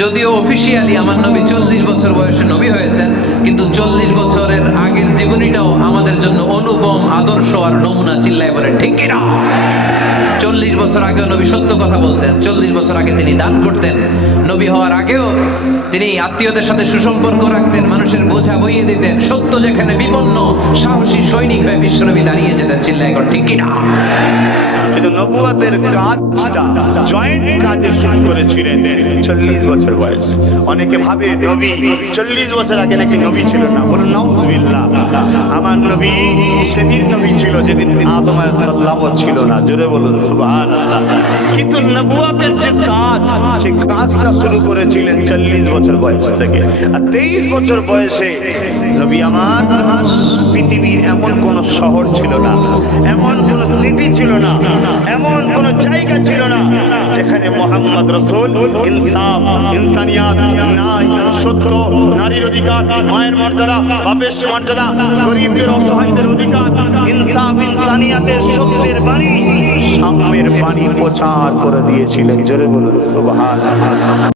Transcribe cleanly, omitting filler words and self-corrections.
যদিও অফিসিয়ালি আমার নবী 40 বছর বয়সে নবী হয়েছেন, কিন্তু 40 বছরের আগের জীবনীটাও আমাদের জন্য অনুপম আদর্শ আর নমুনা। চিল্লায় বলেন ঠিক কিনা? 40 বছর আগেও নবী সত্য কথা বলতেন, 40 বছর আগে তিনি দান করতেন, নবী হওয়ার আগেও তিনি আত্মীয়দের সাথে সুসম্পর্ক রাখতেন, মানুষের বোঝা বইয়ে দিতেন, সত্য যেখানে বিপন্ন সাহসী সৈনিক হয়ে বিশ্বনবী দাঁড়িয়ে যেতেন। চিল্লায় এখন ঠিক কিনা? কিন্তু নবুয়তের কাজটা জয়েন্ট কাজে শুরু করেছিলেন 40 বছর বয়স। অনেকে ভাবে নবী 40 বছর আগে নাকি নবী ছিল না। বলুন নাউজুবিল্লাহ। আমার নবী সেদিন নবী ছিল যেদিন আদম আলাইহিস সালামও ছিল না। জোরে বলুন সুবহানাল্লাহ। কিন্তু নবুয়তের যে কাজ, সেই কাজটা শুরু করেছিলেন 40 বছর বয়স থেকে। আর 23 বছর বয়সে নবী আমার পৃথিবীর এমন কোন শহর ছিল না, এমন কোন সিটি ছিল না, এমন কোন জায়গা ছিল না যেখানে মুহাম্মদ রাসূল ইনসাফ, ইনসানিয়াত, ন্যায়, সত্য, নারীর অধিকার, মায়ের মর্যাদা, বাপের মর্যাদা, গরিবদের অসহায়দের অধিকার, ইনসাফ, ইনসানিয়াতের সত্যের বাণী, সাম্যের বাণী প্রচার করে দিয়েছিলেন। জোরে বলুন সুবহানাল্লাহ।